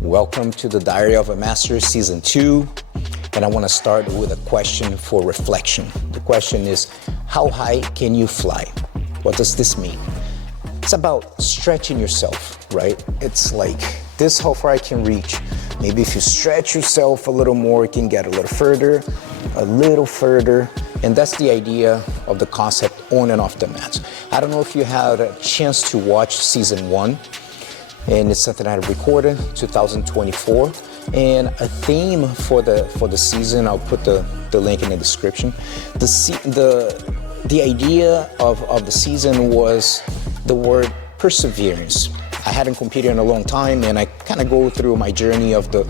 Welcome to the Diary of a Master Season 2, and I want to start with a question for reflection. The question is, how high can you fly? What does this mean? It's about stretching yourself, right? It's like, this is how far I can reach. Maybe if you stretch yourself a little more, you can get a little further, and that's the idea of the concept on and off the mats. I don't know if you had a chance to watch Season 1, and it's something I recorded 2024, and a theme for the season, I'll put the link in the description. The idea of the season was the word perseverance. I hadn't competed in a long time, and I kind of go through my journey of the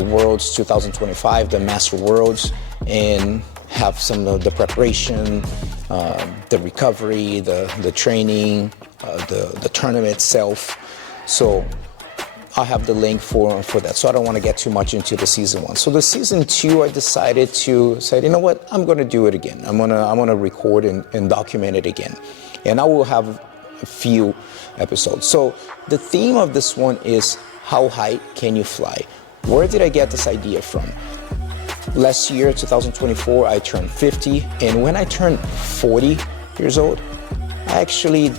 Worlds 2025, the Master Worlds, and have some of the preparation, the recovery, the training, the tournament itself. So I'll have the link for that. So I don't want to get too much into the Season 1. So the Season 2, I decided to say, you know what, I'm going to do it again. I'm gonna record and document it again. And I will have a few episodes. So the theme of this one is, how high can you fly? Where did I get this idea from? Last year, 2024, I turned 50. And when I turned 40 years old, I actually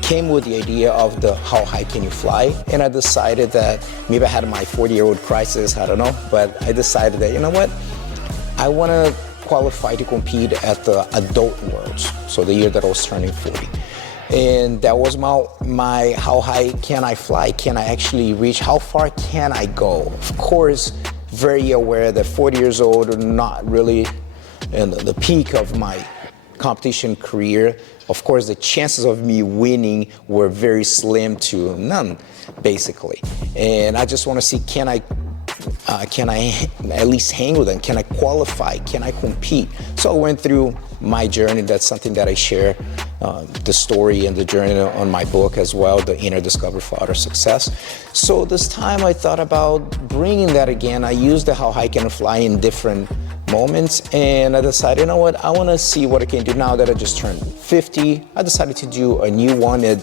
came with the idea of the how high can you fly, and I decided that maybe I had my 40-year-old crisis, I don't know, but I decided that, you know what, I want to qualify to compete at the adult worlds, so the year that I was turning 40. And that was my how high can I fly? Can I actually reach? How far can I go? Of course, very aware that 40 years old, not really in the peak of my competition career. Of course, the chances of me winning were very slim to none, basically. And I just want to see, can I at least hang with them? Can I qualify? Can I compete? So I went through my journey. That's something that I share, the story and the journey on my book as well, The Inner Discovery for Outer Success. So this time I thought about bringing that again. I used the how high can I fly in different moments, and I decided, you know what, I want to see what I can do now that I just turned 50. I decided to do a new one. And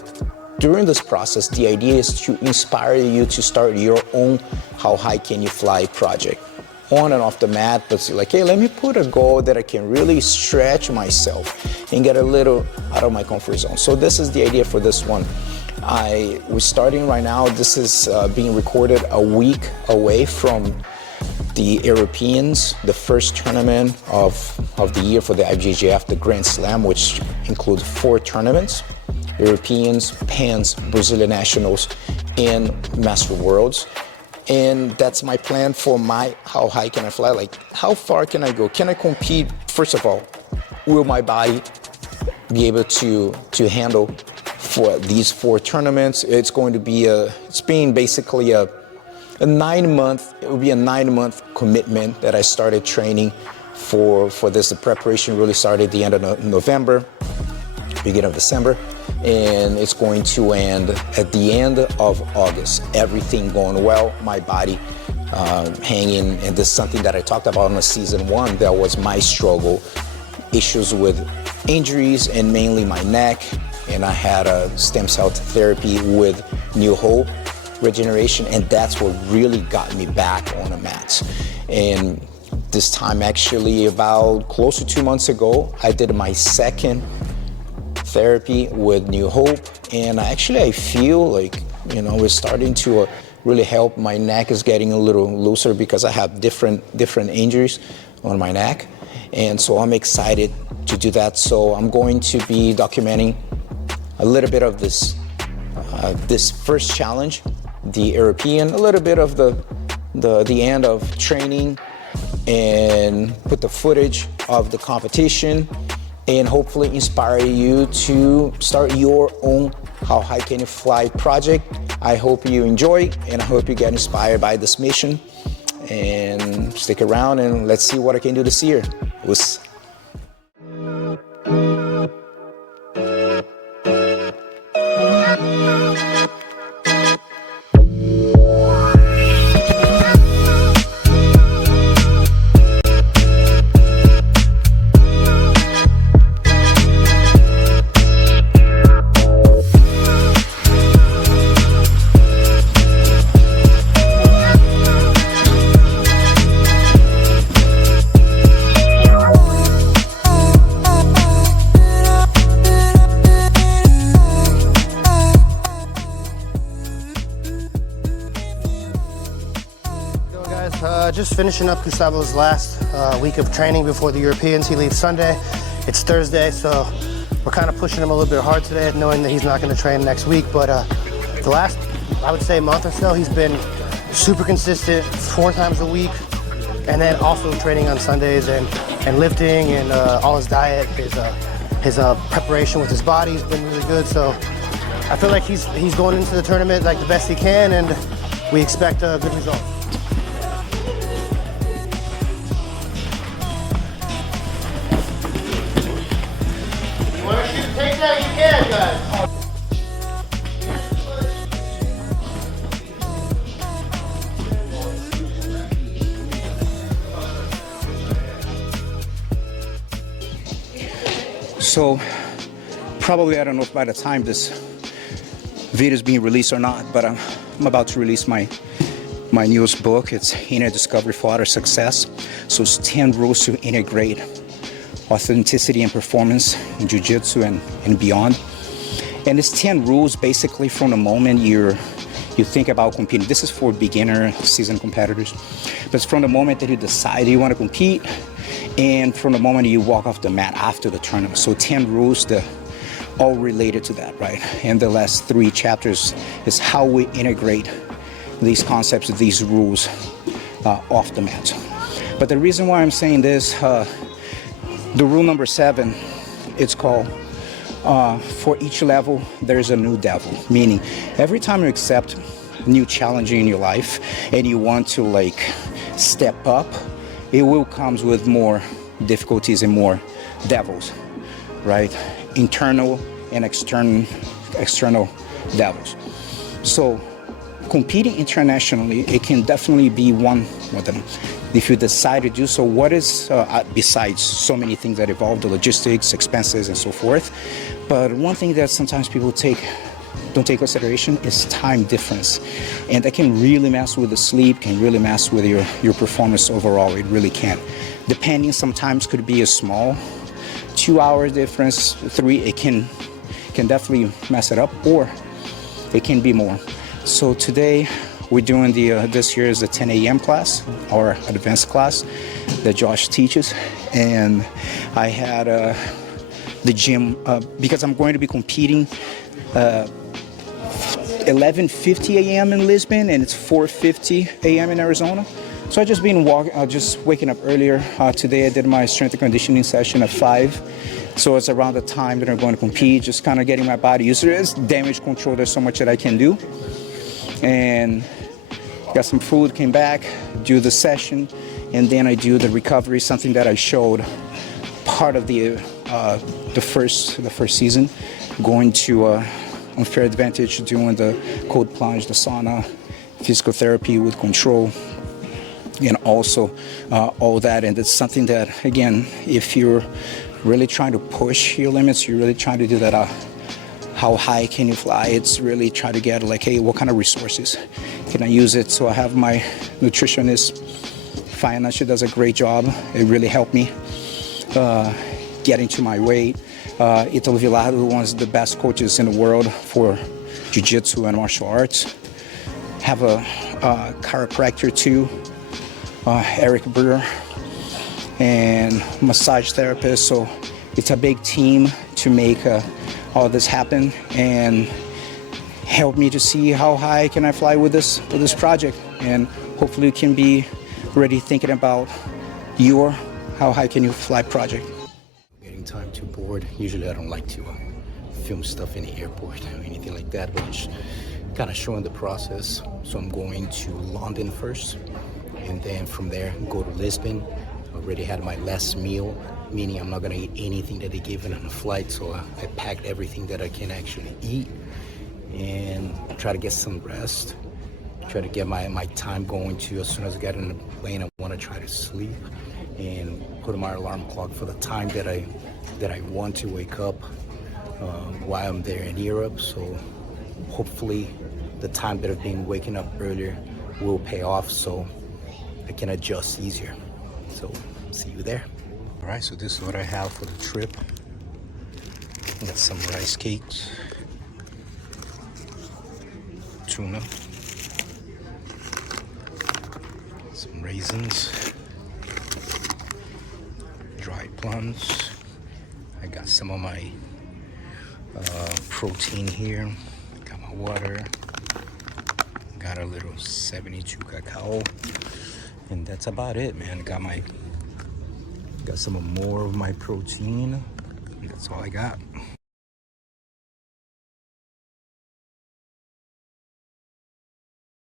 during this process, the idea is to inspire you to start your own how high can you fly project, on and off the mat, but see, like, hey, let me put a goal that I can really stretch myself and get a little out of my comfort zone. So this is the idea for this one. We're starting right now. This is being recorded a week away from the Europeans, the first tournament of the year for the ibjjf, the Grand Slam, which includes 4 tournaments: Europeans, Pans, Brazilian Nationals, and Master Worlds. And that's my plan for my how high can I fly? Like, how far can I go? Can I compete? First of all, will my body be able to handle for these 4 tournaments? It's going to be it's being basically a 9-month, it will be a 9-month commitment that I started training for this. The preparation really started at the end of November, beginning of December, and it's going to end at the end of August. Everything going well, my body hanging, and this is something that I talked about in the Season 1. That was my struggle, issues with injuries and mainly my neck, and I had a stem cell therapy with New Hope regeneration, and that's what really got me back on the mats. And this time, actually, about close to 2 months ago, I did my second therapy with New Hope, and I feel like, you know, it's starting to really help. My neck is getting a little looser because I have different injuries on my neck, and so I'm excited to do that. So I'm going to be documenting a little bit of this first challenge, the European, a little bit of the end of training, and put the footage of the competition, and hopefully inspire you to start your own How High Can You Fly project. I hope you enjoy, and I hope you get inspired by this mission, and stick around and let's see what I can do this year. just finishing up Gustavo's last week of training before the Europeans. He leaves Sunday. It's Thursday, so we're kind of pushing him a little bit hard today, knowing that he's not going to train next week. But the last, I would say, month or so, he's been super consistent, 4 times a week, and then also training on Sundays and lifting, and all his diet, his preparation with his body has been really good. So I feel like he's going into the tournament like the best he can, and we expect a good result. You want to shoot, take that, you can, guys. So probably, I don't know if by the time this video is being released or not, but I'm about to release my newest book. It's Inner Discovery for Outer Success. So it's 10 rules to integrate authenticity and performance in jiu-jitsu and beyond. And it's 10 rules basically from the moment you think about competing. This is for beginner seasoned competitors, but it's from the moment that you decide you want to compete and from the moment you walk off the mat after the tournament. So 10 rules that all related to that, right? And the last 3 chapters is how we integrate these concepts, these rules off the mat. But the reason why I'm saying this, the rule number 7, it's called for each level there's a new devil, meaning every time you accept new challenge in your life and you want to like step up, it will comes with more difficulties and more devils, right? Internal and external devils. So competing internationally, it can definitely be one of them. If you decide to do so, what is, besides so many things that involve the logistics, expenses, and so forth, but one thing that sometimes people don't take consideration is time difference. And that can really mess with the sleep, can really mess with your performance overall. It really can. Depending, sometimes could be a small 2-hour difference, 3, it can definitely mess it up, or it can be more. So today we're doing this year is the 10 a.m. class, our advanced class that Josh teaches, and I had the gym because I'm going to be competing 11:50 a.m. in Lisbon, and it's 4:50 a.m. in Arizona. So I just been waking up earlier. Today I did my strength and conditioning session at 5. So it's around the time that I'm going to compete, just kind of getting my body used to it. It's damage control, there's so much that I can do. And got some food, came back, do the session, and then I do the recovery, something that I showed part of the first season, going to Unfair Advantage, doing the cold plunge, the sauna, physical therapy with control, and also all that. And it's something that, again, if you're really trying to push your limits, you're really trying to do that, how high can you fly? It's really try to get like, hey, what kind of resources can I use it? So I have my nutritionist, Fiona, she does a great job. It really helped me get into my weight. Italo Villar, who is the best coaches in the world for jiu-jitsu and martial arts. Have a chiropractor too, Eric Brewer, and massage therapist. So it's a big team to make all this happen and help me to see how high can I fly with this project, and hopefully you can be already thinking about your how high can you fly project. Getting time to board. Usually I don't like to film stuff in the airport or anything like that, but just kind of showing the process. So I'm going to London first, and then from there go to Lisbon. Already had my last meal, meaning I'm not gonna eat anything that they give on a flight, so I packed everything that I can actually eat and try to get some rest, try to get my time going too. As soon as I get in the plane, I want to try to sleep and put my alarm clock for the time that I want to wake up while I'm there in Europe. So hopefully the time that I've been waking up earlier will pay off, so I can adjust easier. So see you there. All right, so this is what I have for the trip. Got some rice cakes, tuna, some raisins, dried plums. I got some of my protein here. Got my water. Got a little 72 cacao, and that's about it, man. Got some more of my protein, and that's all I got.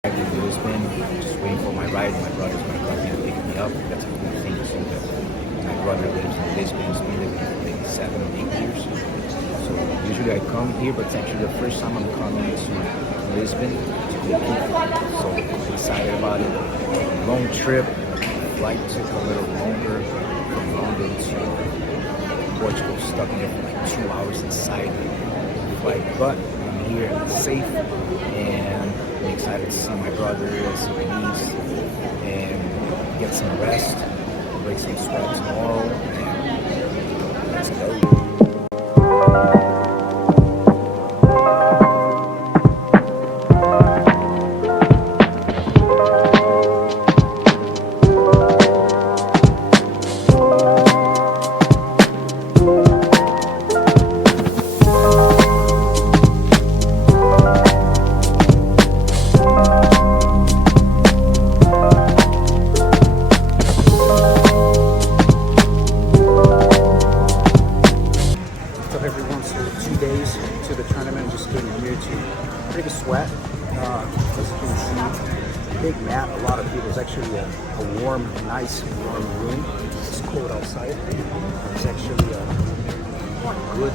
Back in Lisbon, just waiting for my ride. My brother's gonna come here and pick me up. That's a cool thing too. That my brother lives in Lisbon. He's been living for like 7 or 8 years. So usually I come here, but it's actually the first time I'm coming to Lisbon to meet people. So I'm excited about it. Long trip. Flight took a little longer from London to Portugal. Stuck there for like 2 hours inside the flight, but I'm here, safe, and I'm excited to see my brother, see my niece, and get some rest, break some sweat tomorrow, and let's go. Big mat, a lot of people. It's actually a warm, nice, warm room. It's cold outside. It's actually good.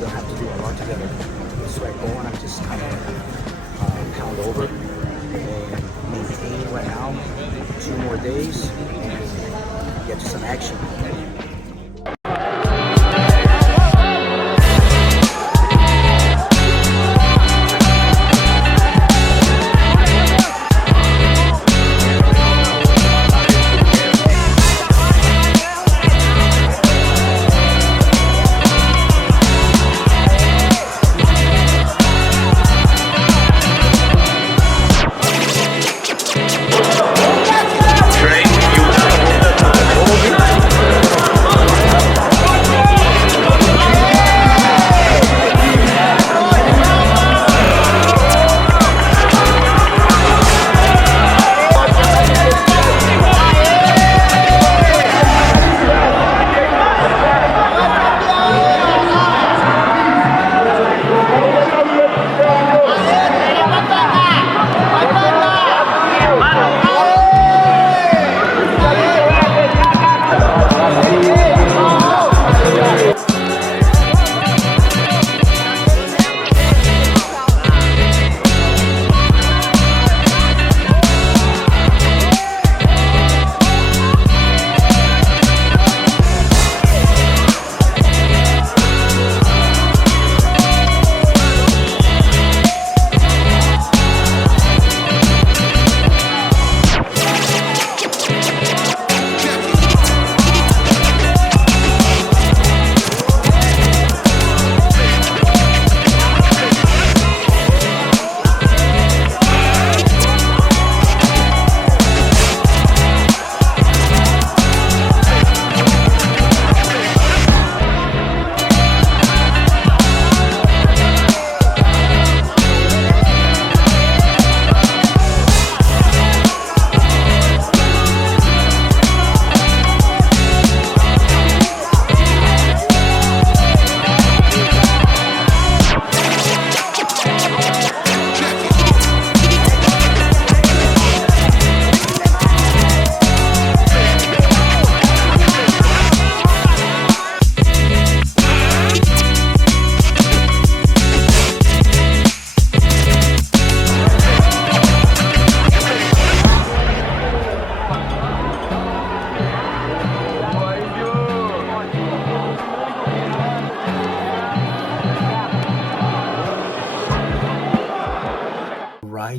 Don't have to do a lot together. Sweat going. I'm just kind of pound over and maintaining right now. 2 more days and get to some action.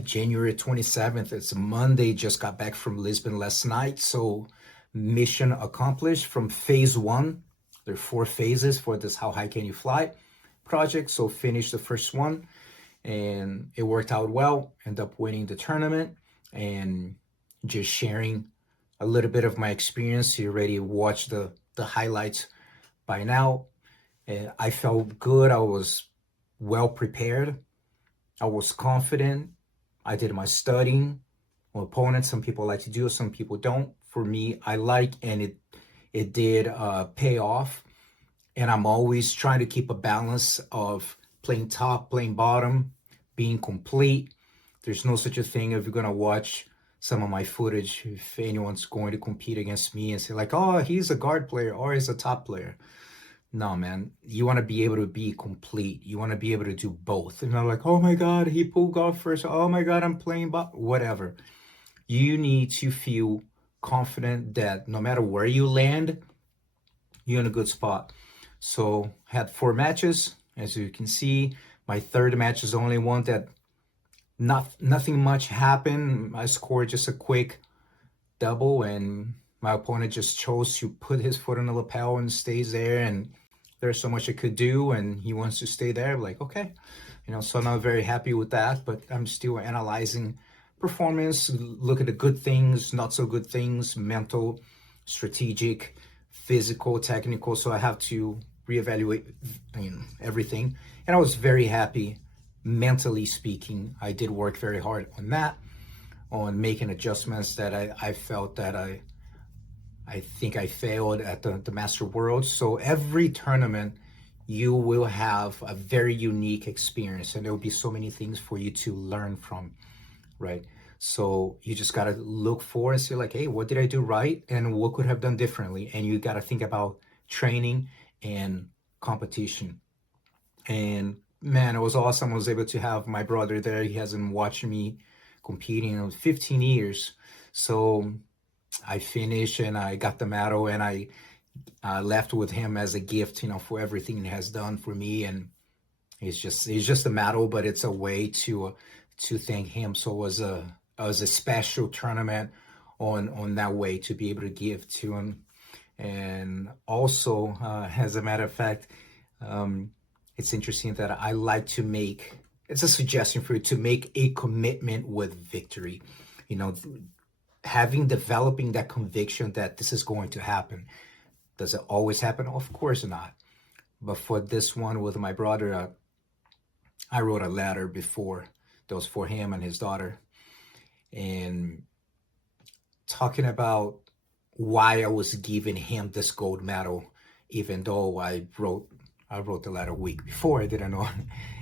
January 27th. It's Monday. Just got back from Lisbon last night. So mission accomplished from phase 1. There are 4 phases for this How High Can You Fly project. So finished the first one and it worked out well. Ended up winning the tournament and just sharing a little bit of my experience. You already watched the highlights by now. And I felt good. I was well prepared. I was confident. I did my studying on opponents. Some people like to do it, some people don't. For me, I like, and it did pay off. And I'm always trying to keep a balance of playing top, playing bottom, being complete. There's no such a thing if you're gonna watch some of my footage, if anyone's going to compete against me and say like, oh, he's a guard player or he's a top player. No, man, you want to be able to be complete. You want to be able to do both. And not like, oh my God, he pulled off first. Oh my God, I'm playing whatever. You need to feel confident that no matter where you land, you're in a good spot. So had 4 matches, as you can see. My third match is the only one that nothing much happened. I scored just a quick double, and my opponent just chose to put his foot on the lapel and stays there, and there's so much it could do, and he wants to stay there. Like, okay, so I'm not very happy with that, but I'm still analyzing performance, look at the good things, not so good things, mental, strategic, physical, technical. So I have to reevaluate everything. And I was very happy, mentally speaking. I did work very hard on that, on making adjustments that I felt that I think I failed at the Master Worlds. So every tournament, you will have a very unique experience, and there will be so many things for you to learn from, right? So you just got to look for and say like, hey, what did I do right? And what could I have done differently? And you got to think about training and competition. And man, it was awesome. I was able to have my brother there. He hasn't watched me competing in 15 years. So I finished and I got the medal, and I left with him as a gift, for everything he has done for me. And it's just a medal, but it's a way to thank him. So it was a special tournament on that way to be able to give to him. And also, as a matter of fact, it's interesting that I like to it's a suggestion for you to make a commitment with victory. Developing that conviction that this is going to happen. Does it always happen? Of course not. But for this one with my brother, I wrote a letter before that was for him and his daughter, and talking about why I was giving him this gold medal, even though I wrote the letter a week before. I didn't know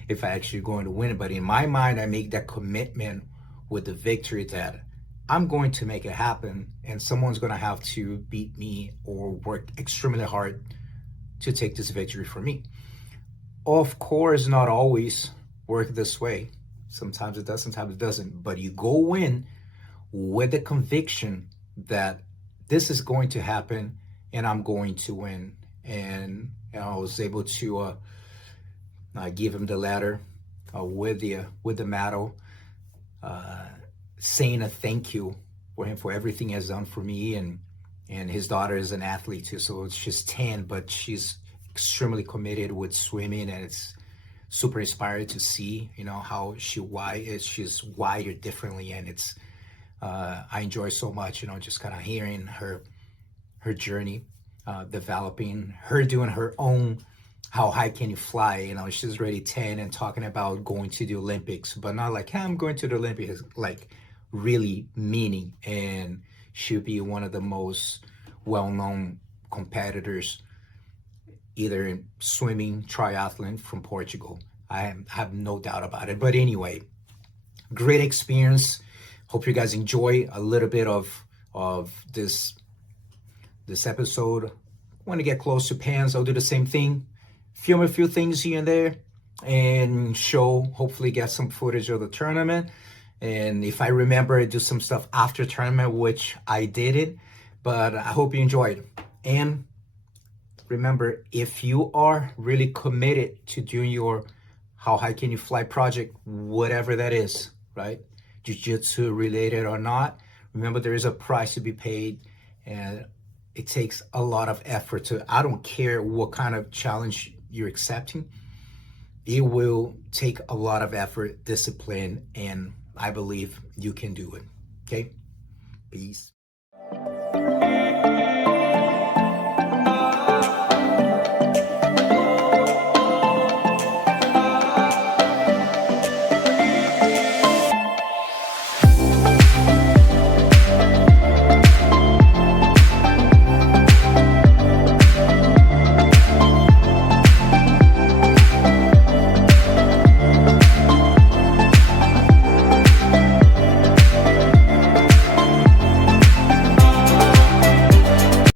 if I actually going to win it. But in my mind, I make that commitment with the victory that I'm going to make it happen, and someone's going to have to beat me or work extremely hard to take this victory for me. Of course, not always work this way. Sometimes it does, sometimes it doesn't. But you go in with the conviction that this is going to happen and I'm going to win. And I was able to give him the letter with the medal, saying a thank you for him for everything he has done for me. And his daughter is an athlete too, so she's 10, but she's extremely committed with swimming, and it's super inspiring to see, how she's wired differently, and it's I enjoy so much, just kind of hearing her journey, developing, her doing her own how high can you fly. She's already 10 and talking about going to the Olympics, but not like, hey, I'm going to the Olympics, like really meaning. And she'll be one of the most well-known competitors, either in swimming, triathlon, from Portugal. I have no doubt about it. But anyway, great experience. Hope you guys enjoy a little bit of this episode. Want to get close to Pans, I'll do the same thing. Film a few things here and there and hopefully get some footage of the tournament. And if I remember, do some stuff after tournament, which I didn't, but I hope you enjoyed. And remember, if you are really committed to doing your How High Can You Fly project, whatever that is, right? Jiu-jitsu related or not, remember there is a price to be paid, and it takes a lot of effort I don't care what kind of challenge you're accepting, it will take a lot of effort, discipline, and I believe you can do it. Okay? Peace.